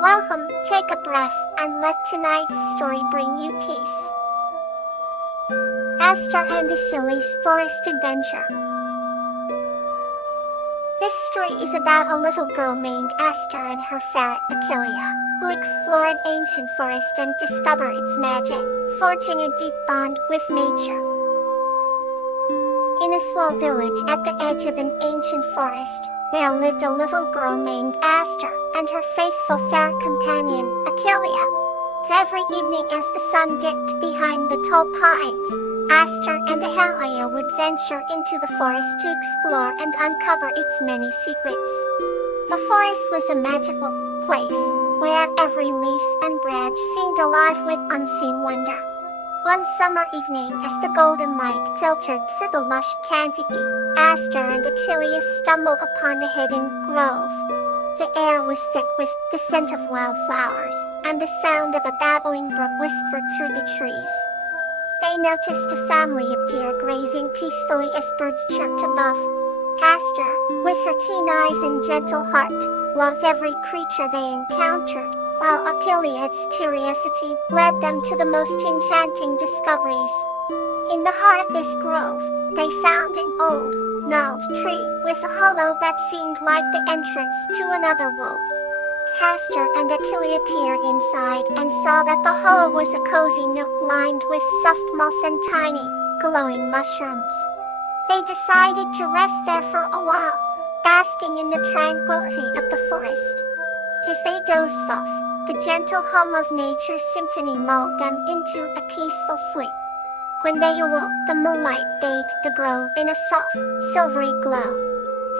Welcome, take a breath, and let tonight's story bring you peace. Aster and Achilles' Forest Adventure. This story is about a little girl named Aster and her ferret Achilles, who explore an ancient forest and discover its magic, forging a deep bond with nature. In a small village at the edge of an ancient forest, there lived a little girl named Aster and her faithful ferret companion, Achilles. Every evening as the sun dipped behind the tall pines, Aster and Achilles would venture into the forest to explore and uncover its many secrets. The forest was a magical place, where every leaf and branch seemed alive with unseen wonder. One summer evening, as the golden light filtered through the lush canopy, Aster and Achilles stumbled upon a hidden grove. The air was thick with the scent of wildflowers, and the sound of a babbling brook whispered through the trees. They noticed a family of deer grazing peacefully as birds chirped above. Aster, with her keen eyes and gentle heart, loved every creature they encountered, while Achilles' curiosity led them to the most enchanting discoveries. In the heart of this grove, they found an old, gnarled tree with a hollow that seemed like the entrance to another world. Aster and Achilles peered inside and saw that the hollow was a cozy nook lined with soft moss and tiny, glowing mushrooms. They decided to rest there for a while, basking in the tranquility of the forest. As they dozed off, the gentle hum of nature's symphony lulled them into a peaceful sleep. When they awoke, the moonlight bathed the grove in a soft, silvery glow.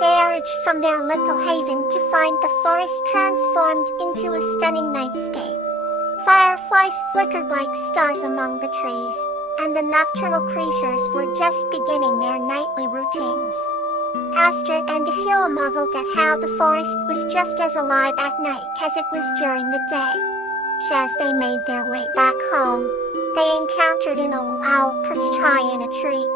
They emerged from their little haven to find the forest transformed into a stunning nightscape. Fireflies flickered like stars among the trees, and the nocturnal creatures were just beginning their nightly routines. Aster and Achilles marveled at how the forest was just as alive at night as it was during the day. As they made their way back home, they encountered an old owl perched high in a tree.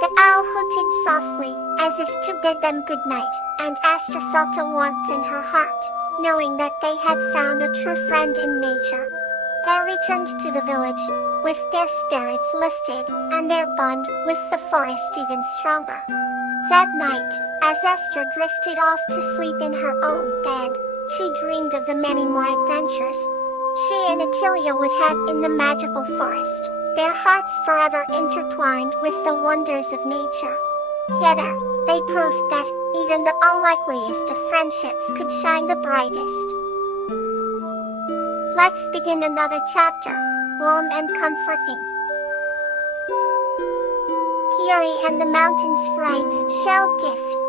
The owl hooted softly, as if to bid them good night, and Aster felt a warmth in her heart, knowing that they had found a true friend in nature. They returned to the village, with their spirits lifted, and their bond with the forest even stronger. That night, as Aster drifted off to sleep in her own bed, she dreamed of the many more adventures she and Achilles would have in the magical forest, their hearts forever intertwined with the wonders of nature. Together, they proved that even the unlikeliest of friendships could shine the brightest. Let's begin another chapter, warm and comforting. Yuri and the Mountain Sprite's Shell Gift.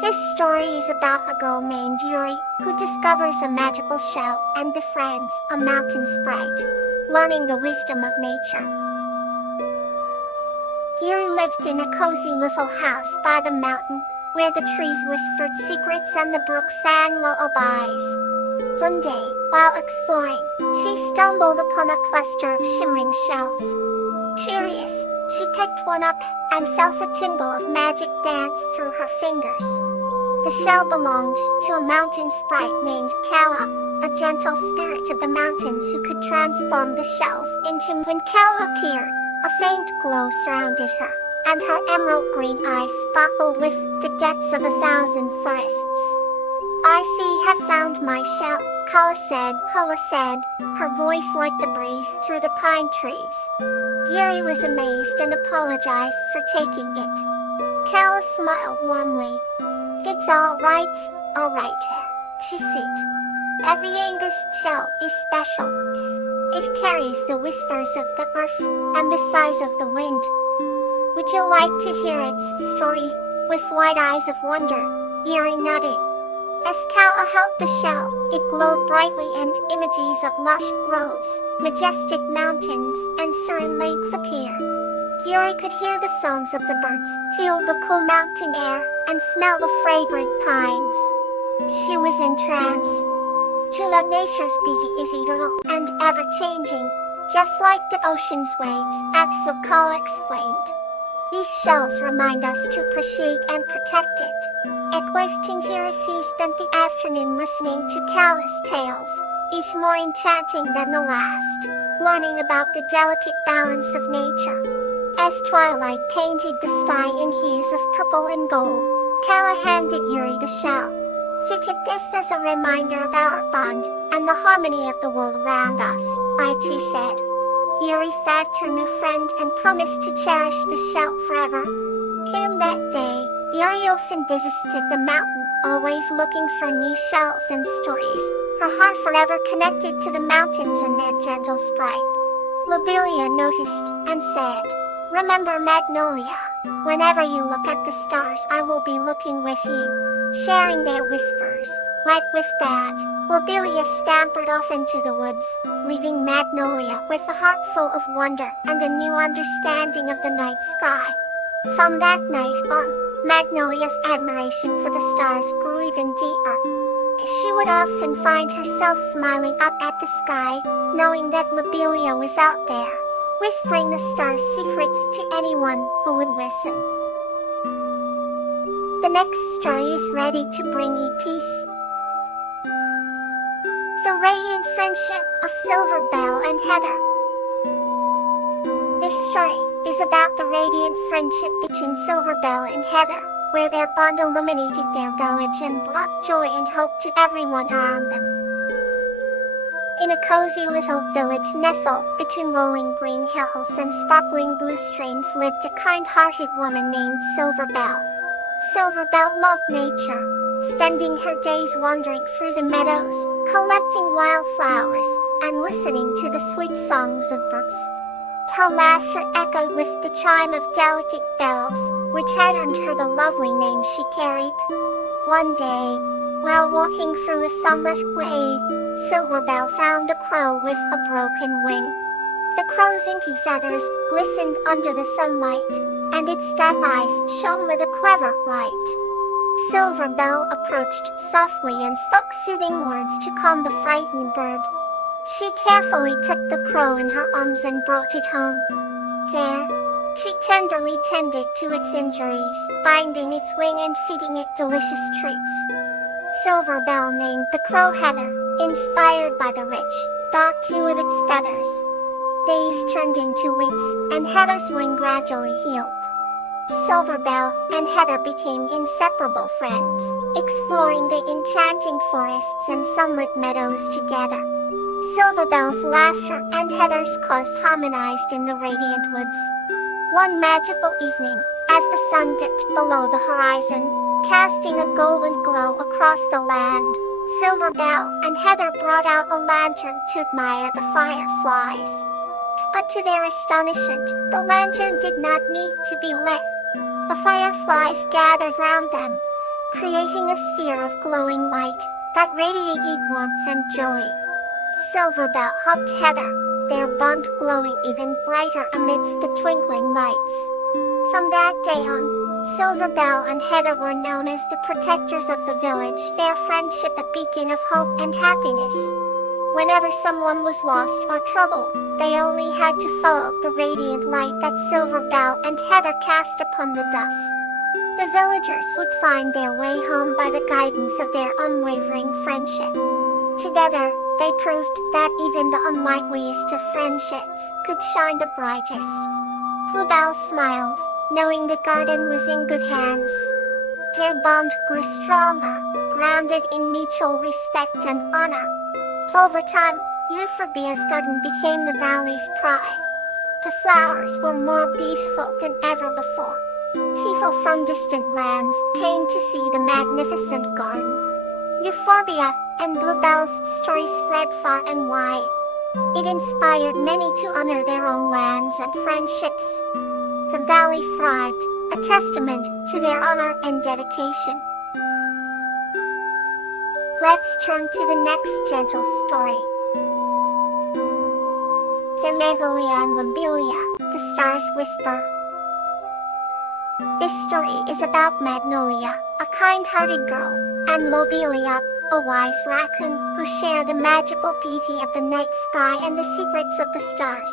This story is about a girl named Yuri, who discovers a magical shell and befriends a mountain sprite, learning the wisdom of nature. Yuri lived in a cozy little house by the mountain, where the trees whispered secrets and the brook sang lullabies. One day, while exploring, she stumbled upon a cluster of shimmering shells. Curious, she picked one up and felt a tingle of magic dance through her fingers. The shell belonged to a mountain sprite named Kala, a gentle spirit of the mountains who could transform the shells into. When Kala appeared, a faint glow surrounded her, and her emerald green eyes sparkled with the depths of 1,000 forests. Have found my shell, Kala said, her voice like the breeze through the pine trees. Yuri was amazed and apologized for taking it. Kala smiled warmly. It's all right, she said. Every Angus shell is special. It carries the whispers of the earth and the sighs of the wind. Would you like to hear its story? With wide eyes of wonder, Yuri nodded. As Kala held the shell, it glowed brightly and images of lush groves, majestic mountains, and serene lakes appeared. Yuri could hear the songs of the birds, feel the cool mountain air, and smell the fragrant pines. She was entranced. To love nature's beauty is eternal and ever-changing, just like the ocean's waves, Kala explained. These shells remind us to appreciate and protect it. At Whimsical spent the afternoon listening to countless tales, each more enchanting than the last, learning about the delicate balance of nature. As twilight painted the sky in hues of purple and gold, Kala handed Yuri the shell. She took this as a reminder of our bond and the harmony of the world around us, she said. Yuri thanked her new friend and promised to cherish the shell forever. Came that day, Yuri often visited the mountain, always looking for new shells and stories, her heart forever connected to the mountains and their gentle sprite. Lobelia noticed and said, "Remember, Magnolia, whenever you look at the stars, I will be looking with you," sharing their whispers. Right with that, Lobelia scampered off into the woods, leaving Magnolia with a heart full of wonder and a new understanding of the night sky. From that night on, Magnolia's admiration for the stars grew even deeper. She would often find herself smiling up at the sky, knowing that Lobelia was out there, whispering the stars' secrets to anyone who would listen. The next story is ready to bring you peace. The Radiant Friendship of Silverbell and Heather. This story is about the radiant friendship between Silverbell and Heather, where their bond illuminated their village and brought joy and hope to everyone around them. In a cozy little village nestled between rolling green hills and sparkling blue streams lived a kind-hearted woman named Silverbell. Silverbell loved nature, spending her days wandering through the meadows, collecting wildflowers, and listening to the sweet songs of birds. Her laughter echoed with the chime of delicate bells, which had earned her the lovely name she carried. One day, while walking through a sunlit glade, Silverbell found a crow with a broken wing. The crow's inky feathers glistened under the sunlight, and its dark eyes shone with a clever light. Silverbell approached softly and spoke soothing words to calm the frightened bird. She carefully took the crow in her arms and brought it home. There, she tenderly tended to its injuries, binding its wing and feeding it delicious treats. Silverbell named the crow Heather, inspired by the rich, dark hue of its feathers. Days turned into weeks, and Heather's wing gradually healed. Silverbell and Heather became inseparable friends, exploring the enchanting forests and sunlit meadows together. Silverbell's laughter and Heather's calls harmonized in the radiant woods. One magical evening, as the sun dipped below the horizon, casting a golden glow across the land, Silverbell and Heather brought out a lantern to admire the fireflies. But to their astonishment, the lantern did not need to be lit. The fireflies gathered round them, creating a sphere of glowing light that radiated warmth and joy. Silverbell hugged Heather, their bond glowing even brighter amidst the twinkling lights. From that day on, Silverbell and Heather were known as the protectors of the village, their friendship a beacon of hope and happiness. Whenever someone was lost or troubled, they only had to follow the radiant light that Silverbell and Heather cast upon the dust. The villagers would find their way home by the guidance of their unwavering friendship. Together, they proved that even the unlikeliest of friendships could shine the brightest. Bluebell smiled, knowing the garden was in good hands. Their bond grew stronger, grounded in mutual respect and honor. Over time, Euphorbia's garden became the valley's pride. The flowers were more beautiful than ever before. People from distant lands came to see the magnificent garden. Euphorbia and Bluebell's story spread far and wide. It inspired many to honor their own lands and friendships. The valley thrived, a testament to their honor and dedication. Let's turn to the next gentle story. The Magnolia and Lobelia, the Stars Whisper. This story is about Magnolia, a kind-hearted girl, and Lobelia, a wise raccoon who share the magical beauty of the night sky and the secrets of the stars.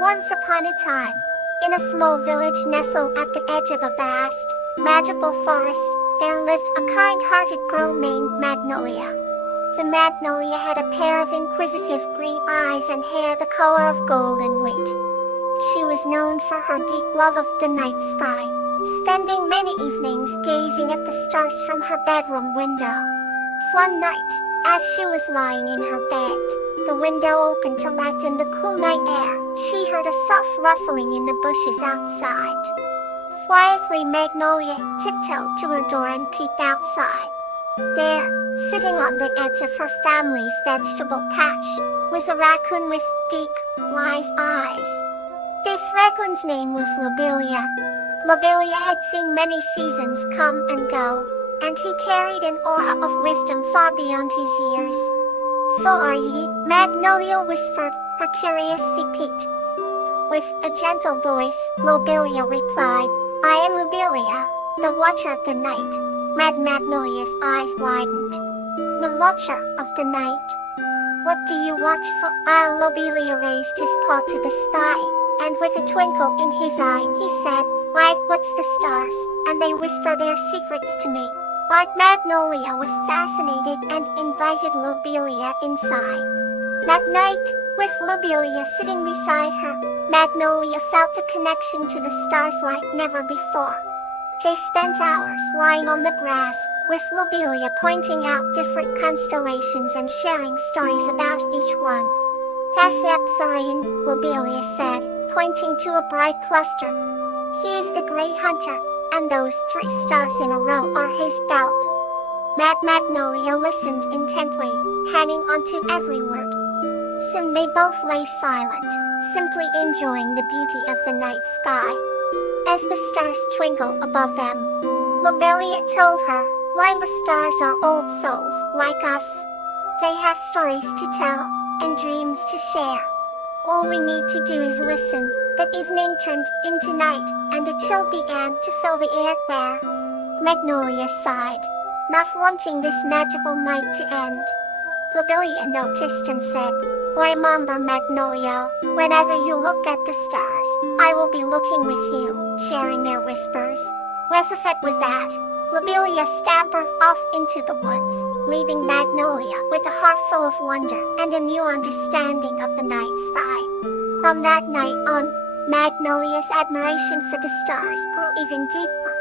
Once upon a time, in a small village nestled at the edge of a vast, magical forest, there lived a kind-hearted girl named Magnolia. The Magnolia had a pair of inquisitive green eyes and hair the color of golden wheat. She was known for her deep love of the night sky, spending many evenings gazing at the stars from her bedroom window. One night, as she was lying in her bed, the window opened to let in the cool night air. She heard a soft rustling in the bushes outside. Quietly, Magnolia tiptoed to her door and peeked outside. There, sitting on the edge of her family's vegetable patch, was a raccoon with deep, wise eyes. This raccoon's name was Lobelia. Lobelia had seen many seasons come and go, and he carried an aura of wisdom far beyond his years. "Who are ye?" Magnolia whispered, her curiosity piqued. With a gentle voice, Lobelia replied, "I am Lobelia, the Watcher of the Night." Magnolia's eyes widened. "The Watcher of the Night? What do you watch for?" Lobelia raised his paw to the sky, and with a twinkle in his eye, he said, "I watch the stars, and they whisper their secrets to me." But Magnolia was fascinated and invited Lobelia inside. That night, with Lobelia sitting beside her, Magnolia felt a connection to the stars like never before. They spent hours lying on the grass, with Lobelia pointing out different constellations and sharing stories about each one. "That's Orion," Lobelia said, pointing to a bright cluster. "He is the Great Hunter, and those 3 stars in a row are his belt." Magnolia listened intently, hanging onto every word. Soon they both lay silent, simply enjoying the beauty of the night sky. As the stars twinkled above them, Lobelia told her, "While the stars are old souls like us, they have stories to tell and dreams to share. All we need to do is listen." The evening turned into night, and a chill began to fill the air there. Magnolia sighed, not wanting this magical night to end. Lobelia noticed and said, "Remember, Magnolia, whenever you look at the stars, I will be looking with you, sharing their whispers." With that, Lobelia scampered off into the woods, leaving Magnolia with a heart full of wonder and a new understanding of the night sky. From that night on, Magnolia's admiration for the stars grew even deeper.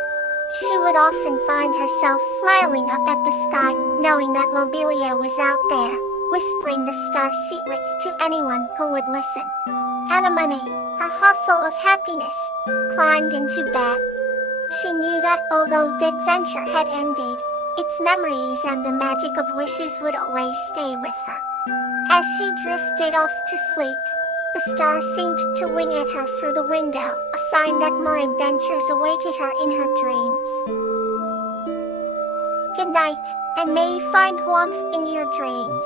She would often find herself smiling up at the sky, knowing that Lobelia was out there, whispering the star secrets to anyone who would listen. Anemone, her heart full of happiness, climbed into bed. She knew that although the adventure had ended, its memories and the magic of wishes would always stay with her. As she drifted off to sleep, the stars seemed to wing at her through the window, a sign that more adventures awaited her in her dreams. Good night, and may you find warmth in your dreams.